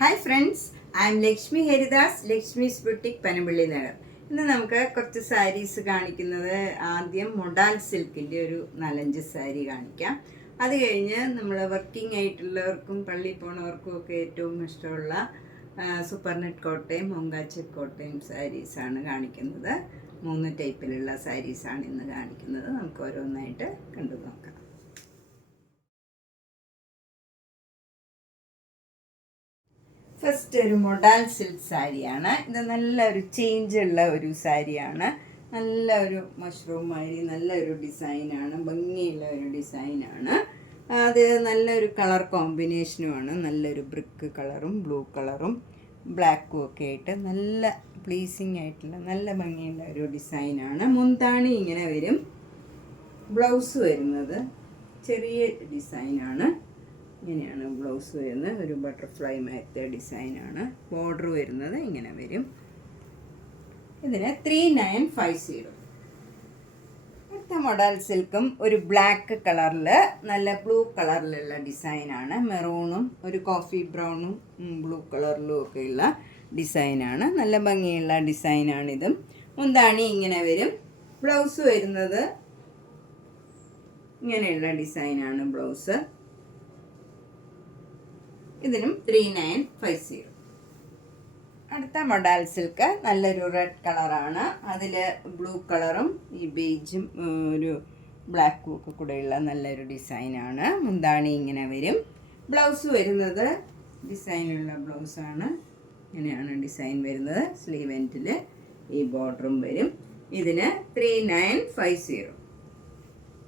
Hi friends, I M Lakshmi Haridas, Lakshmi's boutique Panampilly Nagar. ഇന്ന് നമുക്ക് കുറച്ച് സാരീസ് കാണിക്കുന്നത്. ആദ്യം മൊഡാൽ സിൽക്കിൻ്റെ ഒരു 4-5 സാരി കാണിക്കാം. അത് കഴിഞ്ഞ് നമ്മൾ വർക്കിംഗ് ആയിട്ടുള്ളവർക്കും പള്ളി പോണവർക്കും ഒക്കെ ഏറ്റവും ഇഷ്ടമുള്ള സൂപ്പർ നെറ്റ് കോട്ടയും മൊങ്കാച്ചി കോട്ടയും സാരീസാണ് കാണിക്കുന്നത്. 3 ടൈപ്പിലുള്ള സാരീസാണ് ഇന്ന് കാണിക്കുന്നത്. നമുക്ക് ഓരോന്നായിട്ട് കണ്ടു നോക്കാം. ഫസ്റ്റ് ഒരു മൊഡാൽ സിൽക്ക് സാരിയാണ്. ഇത് നല്ലൊരു ചേഞ്ചുള്ള ഒരു സാരിയാണ്. നല്ല ഒരു മഷ്റൂം മാതിരി നല്ലൊരു ഡിസൈനാണ്, ഭംഗിയുള്ള ഒരു ഡിസൈനാണ്. അത് നല്ലൊരു കളർ കോമ്പിനേഷനുമാണ്. നല്ലൊരു ബ്രിക്ക് കളറും ബ്ലൂ കളറും ബ്ലാക്കും ഒക്കെ ആയിട്ട് നല്ല പ്ലീസിങ് ആയിട്ടുള്ള നല്ല ഭംഗിയുള്ള ഒരു ഡിസൈനാണ്. മുന്താണി ഇങ്ങനെ വരും. ബ്ലൗസ് വരുന്നത് ചെറിയ ഡിസൈനാണ്. ഇങ്ങനെയാണ് ബ്ലൗസ് വരുന്നത്. ഒരു ബട്ടർഫ്ലൈ മാറ്റ ഡിസൈനാണ്. ബോർഡർ വരുന്നത് ഇങ്ങനെ വരും. ഇതിന് 3950. അടുത്ത മൊഡാൽ സിൽക്കും ഒരു ബ്ലാക്ക് കളറിൽ നല്ല ബ്ലൂ കളറിലുള്ള ഡിസൈനാണ്. മെറൂണും ഒരു കോഫി ബ്രൗണും ബ്ലൂ കളറിലും ഒക്കെയുള്ള ഡിസൈനാണ്. നല്ല ഭംഗിയുള്ള ഡിസൈനാണിതും. മുന്താണി ഇങ്ങനെ വരും. ബ്ലൗസ് വരുന്നത് ഇങ്ങനെയുള്ള ഡിസൈനാണ് ബ്ലൗസ്. ഇതിനും 3950. അടുത്ത മൊഡാൽ സിൽക്ക് നല്ലൊരു റെഡ് കളറാണ്. അതിൽ ബ്ലൂ കളറും ഈ ബേജും ഒരു ബ്ലാക്കും ഒക്കെ കൂടെയുള്ള നല്ലൊരു ഡിസൈനാണ്. മുന്താണി ഇങ്ങനെ വരും. ബ്ലൗസ് വരുന്നത് ഡിസൈനുള്ള ബ്ലൗസാണ്. ഇങ്ങനെയാണ് ഡിസൈൻ വരുന്നത്. സ്ലീവ് എൻഡിൽ ഈ ബോർഡറും വരും. ഇതിന് 3950.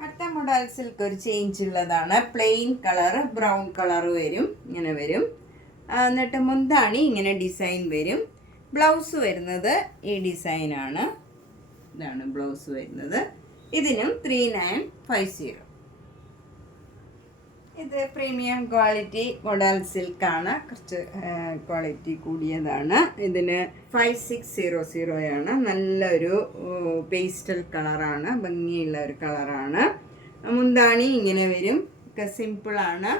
അടുത്ത മൊഡാൽ സിൽക്ക് ഒരു ചേഞ്ച് ഉള്ളതാണ്. പ്ലെയിൻ കളർ ബ്രൗൺ കളർ വരും. ഇങ്ങനെ വരും. എന്നിട്ട് മുന്താണി ഇങ്ങനെ ഡിസൈൻ വരും. ബ്ലൗസ് വരുന്നത് ഈ ഡിസൈനാണ്. ഇതാണ് ബ്ലൗസ് വരുന്നത്. ഇതിനും 3950. ഇത് പ്രീമിയം ക്വാളിറ്റി മൊഡാൽ സിൽക്കാണ്. കുറച്ച് ക്വാളിറ്റി കൂടിയതാണ്. ഇതിന് 5600 നല്ലൊരു പേസ്റ്റൽ കളറാണ്. ഭംഗിയുള്ള ഒരു കളറാണ്. മുന്താണി ഇങ്ങനെ വരും. ഒക്കെ സിമ്പിളാണ്.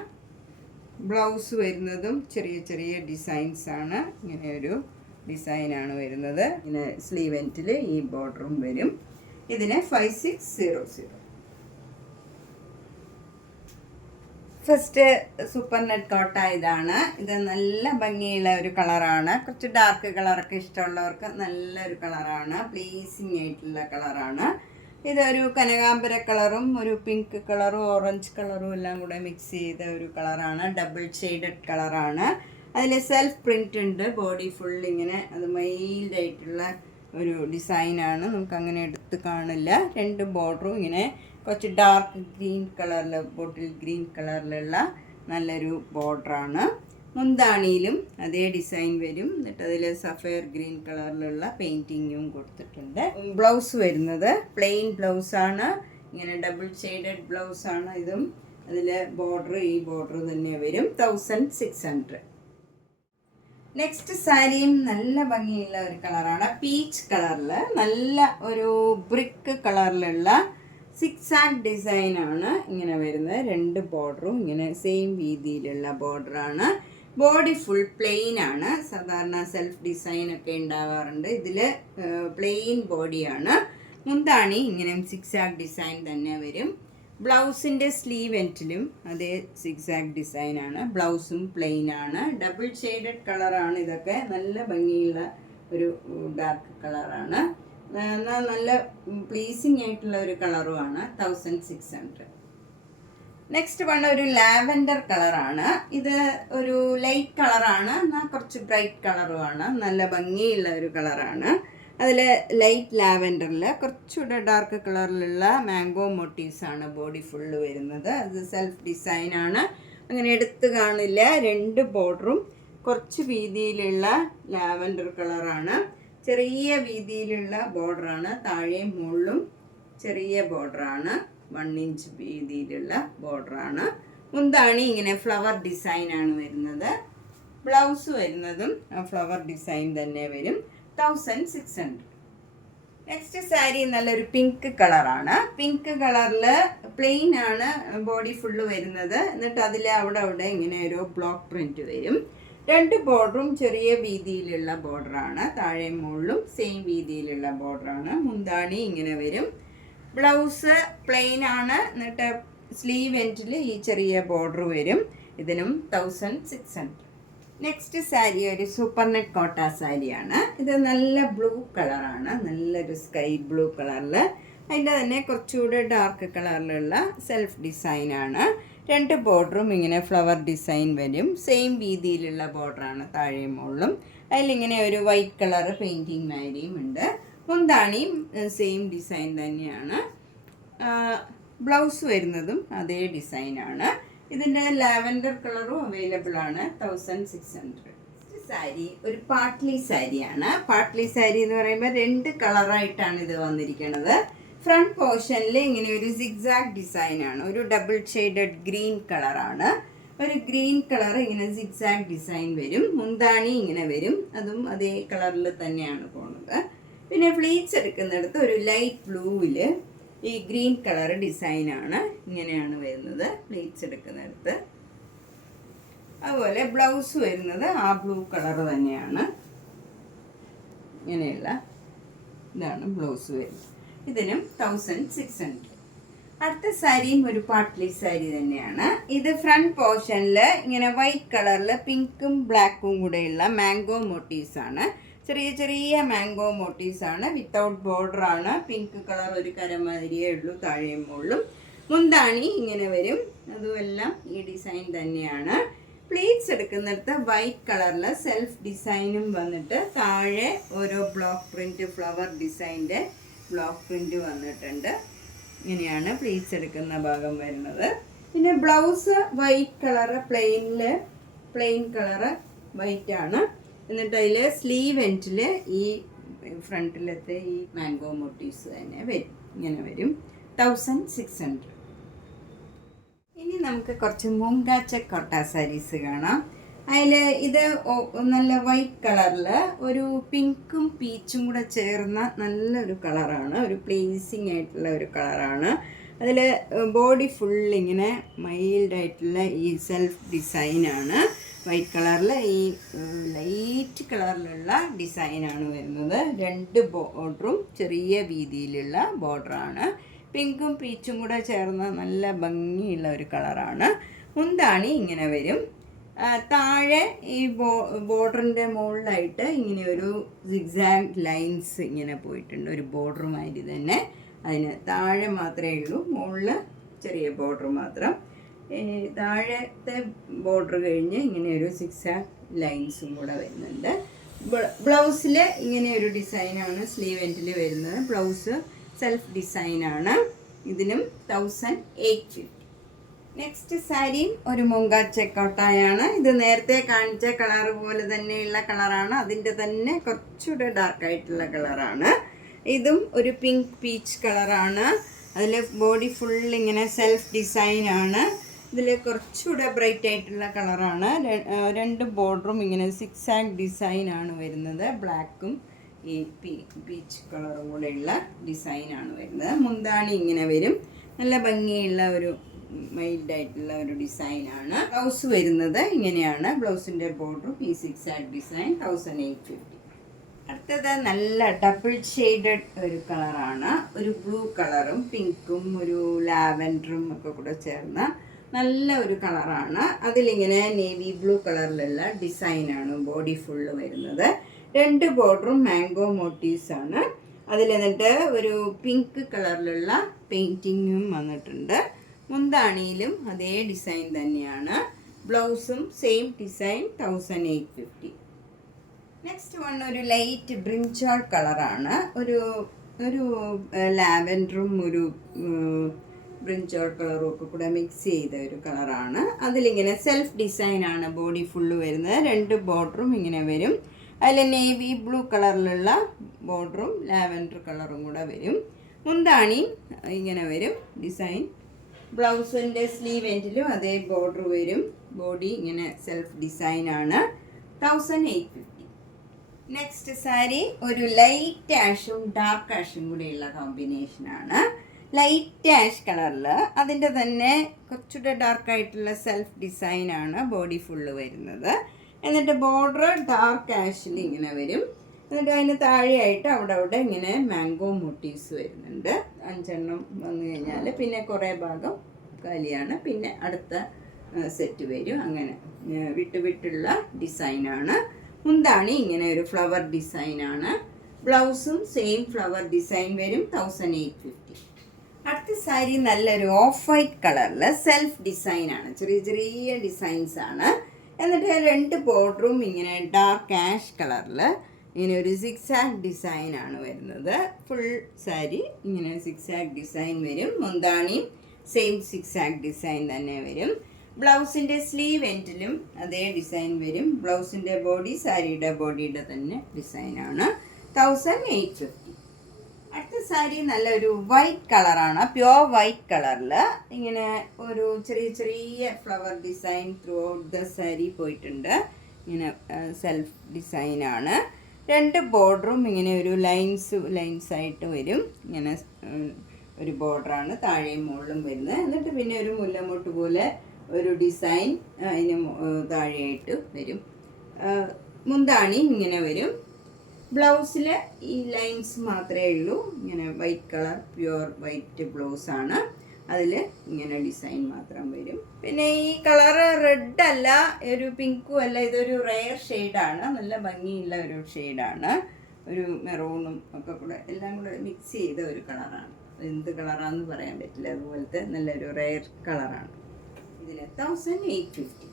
ബ്ലൗസ് വരുന്നതും ചെറിയ ചെറിയ ഡിസൈൻസാണ്. ഇങ്ങനെ ഒരു ഡിസൈനാണ് വരുന്നത്. ഇങ്ങനെ സ്ലീവ് എൻഡിൽ ഈ ബോർഡറും വരും. ഇതിന് 5600. ഫസ്റ്റ് സൂപ്പർ നെറ്റ് കോട്ട ഇതാണ്. ഇത് നല്ല ഭംഗിയുള്ള ഒരു കളറാണ്. കുറച്ച് ഡാർക്ക് കളറൊക്കെ ഇഷ്ടമുള്ളവർക്ക് നല്ലൊരു കളറാണ്. പ്ലീസിങ് ആയിട്ടുള്ള കളറാണ്. ഇതൊരു കനകാംബര കളറും ഒരു പിങ്ക് കളറും ഓറഞ്ച് കളറും എല്ലാം കൂടെ മിക്സ് ചെയ്ത ഒരു കളറാണ്. ഡബിൾ ഷെയ്ഡഡ് കളറാണ്. അതിൽ സെൽഫ് പ്രിൻ്റ് ഉണ്ട്. ബോഡി ഫുൾ ഇങ്ങനെ അത് മൈൽഡായിട്ടുള്ള ഒരു ഡിസൈനാണ്. നമുക്കങ്ങനെ എടുത്ത് കാണില്ല. 2 ബോർഡറും ഇങ്ങനെ കുറച്ച് ഡാർക്ക് ഗ്രീൻ കളറിൽ ബോട്ടിൽ ഗ്രീൻ കളറിലുള്ള നല്ലൊരു ബോർഡറാണ്. മുന്താണിയിലും അതേ ഡിസൈൻ വരും. എന്നിട്ട് അതിൽ സഫയർ ഗ്രീൻ കളറിലുള്ള പെയിൻറ്റിങ്ങും കൊടുത്തിട്ടുണ്ട്. ബ്ലൗസ് വരുന്നത് പ്ലെയിൻ ബ്ലൗസാണ്. ഇങ്ങനെ ഡബിൾ ഷെയ്ഡഡ് ബ്ലൗസാണ് ഇതും. അതിൽ ബോർഡർ ഈ ബോർഡർ തന്നെ വരും. 1600. നെക്സ്റ്റ് സാരിയും നല്ല ഭംഗിയുള്ള ഒരു കളറാണ്. പീച്ച് കളറിൽ നല്ല ഒരു ബ്രിക്ക് കളറിലുള്ള സിക്സാക് ഡിസൈനാണ് ഇങ്ങനെ വരുന്നത്. 2 ബോർഡറും ഇങ്ങനെ സെയിം രീതിയിലുള്ള ബോർഡറാണ്. ബോഡി ഫുൾ പ്ലെയിൻ ആണ്. സാധാരണ സെൽഫ് ഡിസൈനൊക്കെ ഉണ്ടാവാറുണ്ട്. ഇതിൽ പ്ലെയിൻ ബോഡിയാണ്. മുന്താണി ഇങ്ങനെ സിക്സാക് ഡിസൈൻ തന്നെ വരും. ബ്ലൗസിൻ്റെ സ്ലീവ് എൻഡിലും അതേ സിക്സാക് ഡിസൈനാണ്. ബ്ലൗസും പ്ലെയിൻ ആണ്. ഡബിൾ ഷെയ്ഡഡ് കളറാണ് ഇതൊക്കെ. നല്ല ഭംഗിയുള്ള ഒരു ഡാർക്ക് കളറാണ്. നല്ല പ്ലീസിങ് ആയിട്ടുള്ള ഒരു കളറുമാണ്. 1600. നെക്സ്റ്റ് വൺ ഒരു ലാവൻഡർ കളറാണ്. ഇത് ഒരു ലൈറ്റ് കളറാണ്. എന്നാൽ കുറച്ച് ബ്രൈറ്റ് കളറുമാണ്. നല്ല ഭംഗിയുള്ള ഒരു കളറാണ്. അതിൽ ലൈറ്റ് ലാവൻഡറിൽ കുറച്ചുകൂടെ ഡാർക്ക് കളറിലുള്ള മാംഗോ മോട്ടീവ്സാണ് ബോഡി ഫുള്ള് വരുന്നത്. അത് സെൽഫ് ഡിസൈനാണ്. അങ്ങനെ എടുത്ത് കാണില്ല. 2 ബോർഡറും കുറച്ച് വീതിയിലുള്ള ലാവൻഡർ കളറാണ്. ചെറിയ വീതിയിലുള്ള ബോർഡറാണ്. താഴെയും മുകളിലും ചെറിയ ബോർഡറാണ്. 1 ഇഞ്ച് വീതിയിലുള്ള ബോർഡറാണ്. മുന്താണി ഇങ്ങനെ ഫ്ലവർ ഡിസൈനാണ് വരുന്നത്. ബ്ലൗസ് വരുന്നതും ഫ്ലവർ ഡിസൈൻ തന്നെ വരും. 1600. നെക്സ്റ്റ് സാരി നല്ലൊരു പിങ്ക് കളറാണ്. പിങ്ക് കളറിൽ പ്ലെയിൻ ആണ് ബോഡി ഫുള്ള് വരുന്നത്. എന്നിട്ട് അതിൽ അവിടെ ഇങ്ങനെ ഒരു ബ്ലോക്ക് പ്രിൻറ്റ് വരും. രണ്ട് ബോർഡറും ചെറിയ വീതിയിലുള്ള ബോർഡറാണ്. താഴെ മുകളിലും സെയിം വീതിയിലുള്ള ബോർഡറാണ്. മുന്താണി ഇങ്ങനെ വരും. ബ്ലൗസ് പ്ലെയിൻ ആണ്. എന്നിട്ട് സ്ലീവ് എൻഡിൽ ഈ ചെറിയ ബോർഡർ വരും. ഇതിനും 1600. നെക്സ്റ്റ് സാരി ഒരു സൂപ്പർ നെറ്റ് കോട്ട സാരിയാണ്. ഇത് നല്ല ബ്ലൂ കളറാണ്. നല്ലൊരു സ്കൈ ബ്ലൂ കളറിൽ അതിൻ്റെ തന്നെ കുറച്ചുകൂടെ ഡാർക്ക് കളറിലുള്ള സെൽഫ് ഡിസൈനാണ്. രണ്ട് ബോർഡറും ഇങ്ങനെ ഫ്ലവർ ഡിസൈൻ വരും. സെയിം വീതിയിലുള്ള ബോർഡറാണ് താഴെ മുകളിലും. അതിലിങ്ങനെ ഒരു വൈറ്റ് കളർ പെയിൻറ്റിങ് മാരിയും ഉണ്ട്. മുന്താണിയും സെയിം ഡിസൈൻ തന്നെയാണ്. ബ്ലൗസ് വരുന്നതും അതേ ഡിസൈനാണ്. ഇതിൻ്റെ ലാവൻഡർ കളറും അവൈലബിൾ ആണ്. 1600. സാരി ഒരു പാട്ട്ലി സാരിയാണ്. പാട്ട്ലി സാരി എന്ന് പറയുമ്പോൾ 2 കളറായിട്ടാണ് ഇത് വന്നിരിക്കുന്നത്. ഫ്രണ്ട് പോർഷനിൽ ഇങ്ങനെ ഒരു സിഗ്സാഗ് ഡിസൈനാണ്. ഒരു ഡബിൾ ഷെയ്ഡഡ് ഗ്രീൻ കളറാണ്. ഒരു ഗ്രീൻ കളർ ഇങ്ങനെ സിഗ്സാഗ് ഡിസൈൻ വരും. മുന്താണി ഇങ്ങനെ വരും. അതും അതേ കളറിൽ തന്നെയാണ് പോകുന്നത്. പിന്നെ ഫ്ലീറ്റ്സ് എടുക്കുന്നിടത്ത് ഒരു ലൈറ്റ് ബ്ലൂവിൽ ഈ ഗ്രീൻ കളർ ഡിസൈനാണ്. ഇങ്ങനെയാണ് വരുന്നത് ഫ്ലീറ്റ്സ് എടുക്കുന്നിടത്ത്. അതുപോലെ ബ്ലൗസ് വരുന്നത് ആ ബ്ലൂ കളർ തന്നെയാണ്. ഇങ്ങനെയുള്ള ഇതാണ് ബ്ലൗസ് വരുന്നത്. ഇതിനും 1600. അടുത്ത സാരിയും ഒരു പാട്ട്ലി സാരി തന്നെയാണ്. ഇത് ഫ്രണ്ട് പോർഷനിൽ ഇങ്ങനെ വൈറ്റ് കളറിൽ പിങ്കും ബ്ലാക്കും കൂടെയുള്ള മാംഗോ മോട്ടീവ്സ് ആണ്. ചെറിയ ചെറിയ മാംഗോ മോട്ടീവ്സ് ആണ്. വിത്തൗട്ട് ബോർഡർ ആണ്. പിങ്ക് കളർ ഒരു കരമാതിരിയേ ഉള്ളൂ താഴെയും മുകളിലും. മുന്താണി ഇങ്ങനെ വരും. അതുമെല്ലാം ഈ ഡിസൈൻ തന്നെയാണ്. പ്ലീറ്റ്സ് എടുക്കുന്നിടത്ത് വൈറ്റ് കളറിൽ സെൽഫ് ഡിസൈനും വന്നിട്ട് താഴെ ഓരോ ബ്ലോക്ക് പ്രിൻറ്റ് ഫ്ലവർ ഡിസൈൻ്റെ ബ്ലോക്ക് പ്രിൻറ്റ് വന്നിട്ടുണ്ട്. ഇങ്ങനെയാണ് പ്ലീറ്റ്സ് എടുക്കുന്ന ഭാഗം വരുന്നത്. പിന്നെ blouse white colour plain colour white ആണ്. എന്നിട്ട് അതിൽ സ്ലീവ് എൻഡിൽ ഈ ഫ്രണ്ടിലത്തെ ഈ മാംഗോ മോട്ടീവ്സ് തന്നെ വരും. ഇങ്ങനെ വരും. 1600. ഇനി നമുക്ക് കുറച്ച് മൂങ്കാച്ച കോട്ട സാരീസ് കാണാം. അതിൽ ഇത് നല്ല വൈറ്റ് കളറിൽ ഒരു പിങ്കും പീച്ചും കൂടെ ചേർന്ന നല്ലൊരു കളറാണ്. ഒരു പ്ലേസിങ് ആയിട്ടുള്ള ഒരു കളറാണ്. അതിൽ ബോഡി ഫുള്ളിങ്ങനെ മൈൽഡായിട്ടുള്ള ഈ സെൽഫ് ഡിസൈനാണ്. വൈറ്റ് കളറിൽ ഈ ലൈറ്റ് കളറിലുള്ള ഡിസൈനാണ് വരുന്നത്. രണ്ട് ബോർഡറും ചെറിയ വീതിയിലുള്ള ബോർഡറാണ്. പിങ്കും പീച്ചും കൂടെ ചേർന്ന നല്ല ഭംഗിയുള്ള ഒരു കളറാണ്. മുന്താണി ഇങ്ങനെ വരും. താഴെ ഈ ബോർഡറിൻ്റെ മുകളിലായിട്ട് ഇങ്ങനെ ഒരു സിഗ്സാഗ് ലൈൻസ് ഇങ്ങനെ പോയിട്ടുണ്ട്. ഒരു ബോർഡർ മാതിരി തന്നെ. അതിന് താഴെ മാത്രമേ ഉള്ളൂ. മുകളിൽ ചെറിയ ബോർഡർ മാത്രം. താഴത്തെ ബോർഡർ കഴിഞ്ഞ് ഇങ്ങനെ ഒരു സിഗ്സാഗ് ലൈൻസും കൂടെ വരുന്നുണ്ട്. ബ്ലൗസിൽ ഇങ്ങനെ ഒരു ഡിസൈനാണ് സ്ലീവ് എൻഡിൽ വരുന്നത്. ബ്ലൗസ് സെൽഫ് ഡിസൈനാണ്. ഇതിനും 1850. നെക്സ്റ്റ് സാരിയും ഒരു മൂങ്ക ചെക്കോട്ടായാണ്. ഇത് നേരത്തെ കാണിച്ച കളർ പോലെ തന്നെയുള്ള കളറാണ്. അതിൻ്റെ തന്നെ കുറച്ചുകൂടെ ഡാർക്കായിട്ടുള്ള കളറാണ്. ഇതും ഒരു പിങ്ക് പീച്ച് കളറാണ്. അതിൽ ബോഡി ഫുൾ ഇങ്ങനെ സെൽഫ് ഡിസൈനാണ്. ഇതിൽ കുറച്ചുകൂടെ ബ്രൈറ്റ് ആയിട്ടുള്ള കളറാണ്. രണ്ട് ബോർഡറും ഇങ്ങനെ സിക്സാഗ് ഡിസൈനാണ് വരുന്നത്. ബ്ലാക്കും ഈ പീച്ച് കളറും കൂടെയുള്ള ഡിസൈനാണ് വരുന്നത്. മുന്താണി ഇങ്ങനെ വരും. നല്ല ഭംഗിയുള്ള ഒരു മൈൽഡായിട്ടുള്ള ഒരു ഡിസൈനാണ്. ബ്ലൗസ് വരുന്നത് ഇങ്ങനെയാണ്. ബ്ലൗസിൻ്റെ ബോർഡറും ഈ സിക്സാഗ് ഡിസൈൻ 1850. അടുത്തത് നല്ല ഡബിൾ ഷെയ്ഡഡ് ഒരു കളറാണ്. ഒരു ബ്ലൂ കളറും പിങ്കും ഒരു ലാവൻഡറും ഒക്കെ കൂടെ ചേർന്ന നല്ല ഒരു കളറാണ്. അതിലിങ്ങനെ നേവി ബ്ലൂ കളറിലുള്ള ഡിസൈനാണ് ബോഡി ഫുള്ള് വരുന്നത്. രണ്ട് ബോർഡറും മാംഗോ മോട്ടീവ്സ് ആണ്. അതിലെന്നിട്ട് ഒരു പിങ്ക് കളറിലുള്ള പെയിൻറ്റിങ്ങും വന്നിട്ടുണ്ട്. മുന്താണിയിലും അതേ ഡിസൈൻ തന്നെയാണ്. ബ്ലൗസും സെയിം ഡിസൈൻ 1850. നെക്സ്റ്റ് വൺ ഒരു ലൈറ്റ് ബ്രിഞ്ചോൾ കളറാണ്. ഒരു ലാവൻഡറും ഒരു ബ്രിഞ്ചോൾ കളറും ഒക്കെ കൂടെ മിക്സ് ചെയ്ത ഒരു കളറാണ്. അതിലിങ്ങനെ സെൽഫ് ഡിസൈനാണ് ബോഡി ഫുള്ള് വരുന്നത്. രണ്ട് ബോർഡറും ഇങ്ങനെ വരും. അതിൽ നേവി ബ്ലൂ കളറിലുള്ള ബോർഡറും ലാവൻഡർ കളറും കൂടെ വരും. മുന്താണി ഇങ്ങനെ വരും ഡിസൈൻ. ബ്ലൗസിൻ്റെ സ്ലീവ് എൻഡിലും അതേ ബോർഡർ വരും. ബോഡി ഇങ്ങനെ സെൽഫ് ഡിസൈനാണ്. 1850. നെക്സ്റ്റ് സാരി ഒരു ലൈറ്റ് ആഷും ഡാർക്ക് ആഷും കൂടെയുള്ള കോമ്പിനേഷനാണ്. ലൈറ്റ് ആഷ് കളറിൽ അതിൻ്റെ തന്നെ കുറച്ചുകൂടെ ഡാർക്കായിട്ടുള്ള സെൽഫ് ഡിസൈനാണ് ബോഡി ഫുള്ള് വരുന്നത്. എന്നിട്ട് ബോർഡർ ഡാർക്ക് ആഷിൽ ഇങ്ങനെ വരും. എന്നിട്ട് അതിന് താഴെയായിട്ട് അവിടെ ഇങ്ങനെ മാംഗോ മോട്ടീവ്സ് വരുന്നുണ്ട്. 5 വന്നു കഴിഞ്ഞാൽ പിന്നെ കുറേ ഭാഗം കാലിയാണ്. പിന്നെ അടുത്ത സെറ്റ് വരും. അങ്ങനെ വിട്ടുള്ള ഡിസൈനാണ്. മുന്താണി ഇങ്ങനെ ഒരു ഫ്ലവർ ഡിസൈനാണ്. ബ്ലൗസും സെയിം ഫ്ലവർ ഡിസൈൻ വരും. 1850. അടുത്ത സാരി നല്ലൊരു ഓഫ് വൈറ്റ് കളറിൽ സെൽഫ് ഡിസൈനാണ്. ചെറിയ ഡിസൈൻസ് ആണ്. എന്നിട്ട് 2 ബോർഡറും ഇങ്ങനെ ഡാർക്ക് ആഷ് കളറിൽ ഇങ്ങനെ ഒരു സിക്സാക് ഡിസൈനാണ് വരുന്നത്. ഫുൾ സാരി ഇങ്ങനെ സിക്സാക് ഡിസൈൻ വരും. മുന്താണിയും സെയിം സിക്സാക് ഡിസൈൻ തന്നെ വരും. ബ്ലൗസിൻ്റെ സ്ലീവ് എൻഡിലും അതേ ഡിസൈൻ വരും. ബ്ലൗസിൻ്റെ ബോഡി സാരിയുടെ ബോഡിയുടെ തന്നെ ഡിസൈനാണ്. 1850. അടുത്ത സാരി നല്ലൊരു വൈറ്റ് കളറാണ്. പ്യുവർ വൈറ്റ് കളറിൽ ഇങ്ങനെ ഒരു ചെറിയ flower design through out the sari പോയിട്ടുണ്ട്. ഇങ്ങനെ സെൽഫ് ഡിസൈനാണ്. 2 ബോർഡറും ഇങ്ങനെ ഒരു ലൈൻസായിട്ട് വരും. ഇങ്ങനെ ഒരു ബോർഡറാണ് താഴെയും മുകളിലും വരുന്നത്. എന്നിട്ട് പിന്നെ ഒരു മുല്ലമൊട്ട് പോലെ ഒരു ഡിസൈൻ അതിന് താഴെയായിട്ട് വരും. മുന്താണി ഇങ്ങനെ വരും. ബ്ലൗസിൽ ഈ ലൈൻസ് മാത്രമേ ഉള്ളൂ. ഇങ്ങനെ വൈറ്റ് കളർ പ്യുവർ വൈറ്റ് ബ്ലൗസാണ്. അതിൽ ഇങ്ങനെ ഡിസൈൻ മാത്രം വരും. പിന്നെ ഈ കളറ് റെഡ് അല്ല, ഒരു പിങ്കും അല്ല, ഇതൊരു റെയർ ഷെയ്ഡാണ്. നല്ല ഭംഗിയുള്ള ഒരു ഷെയ്ഡാണ്. ഒരു മെറൂണും ഒക്കെ കൂടെ എല്ലാം കൂടെ മിക്സ് ചെയ്ത ഒരു കളറാണ്. എന്ത് കളറാണെന്ന് പറയാൻ പറ്റില്ല. അതുപോലത്തെ നല്ലൊരു റെയർ കളറാണ്. ഇതിന് 1850.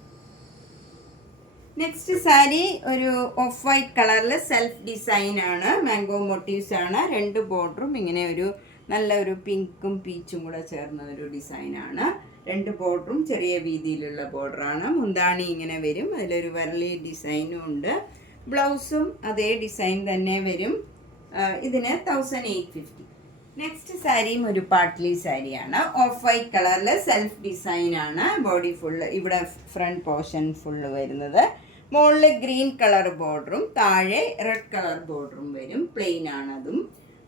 നെക്സ്റ്റ് സാരി ഒരു ഓഫ് വൈറ്റ് കളറിൽ സെൽഫ് ഡിസൈനാണ്. മാംഗോ മോട്ടീവ്സ് ആണ്. 2 ബോർഡറും ഇങ്ങനെ ഒരു നല്ലൊരു പിങ്കും പീച്ചും കൂടെ ചേർന്ന ഒരു ഡിസൈനാണ്. 2 ബോർഡറും ചെറിയ വീതിയിലുള്ള ബോർഡറാണ്. മുന്താണി ഇങ്ങനെ വരും. അതിലൊരു വരളി ഡിസൈനും ഉണ്ട്. ബ്ലൗസും അതേ ഡിസൈൻ തന്നെ വരും. ഇതിന് 1850. നെക്സ്റ്റ് സാരിയും ഒരു പാട്ട്ലി സാരിയാണ്. ഓഫ് വൈറ്റ് കളറിൽ സെൽഫ് ഡിസൈനാണ്. ബോഡി ഫുള്ള് ഇവിടെ ഫ്രണ്ട് പോർഷൻ ഫുള്ള് വരുന്നത്. മുകളിൽ ഗ്രീൻ കളർ ബോർഡറും താഴെ റെഡ് കളർ ബോർഡറും വരും. പ്ലെയിൻ ആണ് അതും.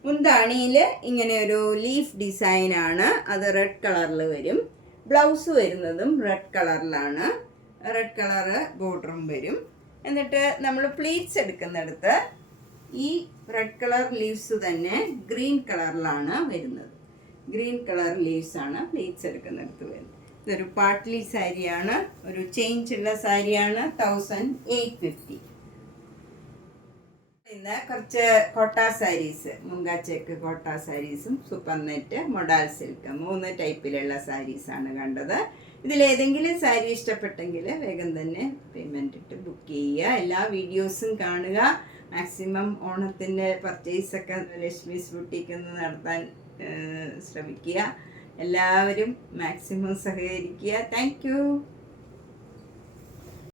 മുന്താണിയിൽ ഇങ്ങനെ ഒരു ലീഫ് ഡിസൈനാണ്. അത് റെഡ് കളറിൽ വരും. ബ്ലൗസ് വരുന്നതും റെഡ് കളറിലാണ്. റെഡ് കളറ് ബോർഡറും വരും. എന്നിട്ട് നമ്മൾ പ്ലീറ്റ്സ് എടുക്കുന്നിടത്ത് ഈ റെഡ് കളർ ലീവ്സ് തന്നെ ഗ്രീൻ കളറിലാണ് വരുന്നത്. ഗ്രീൻ കളർ ലീവ്സാണ് പ്ലീറ്റ്സ് എടുക്കുന്നിടത്ത് വരുന്നത്. ഇതൊരു പാട്ട്ലി സാരിയാണ്. ഒരു ചേഞ്ച് ഉള്ള സാരിയാണ്. 1850. ഇന്ന് കുറച്ച് കോട്ട സാരീസ്, മുങ്ക ചെക്ക് കോട്ട സാരീസും സൂപ്പർ നെറ്റ് മൊഡാൽ സിൽക്ക് 3 ടൈപ്പിലുള്ള സാരീസാണ് കണ്ടത്. ഇതിലേതെങ്കിലും സാരി ഇഷ്ടപ്പെട്ടെങ്കിൽ വേഗം തന്നെ പേയ്മെൻറ്റ് ഇട്ട് ബുക്ക് ചെയ്യുക. എല്ലാ വീഡിയോസും കാണുക. മാക്സിമം ഓണത്തിൻ്റെ പർച്ചേസൊക്കെ ലക്ഷ്മീസ് ബുട്ടീക്ക് നടത്താൻ ശ്രമിക്കുക. എല്ലാവരും മാക്സിമം സഹകരിക്കുക. Thank you.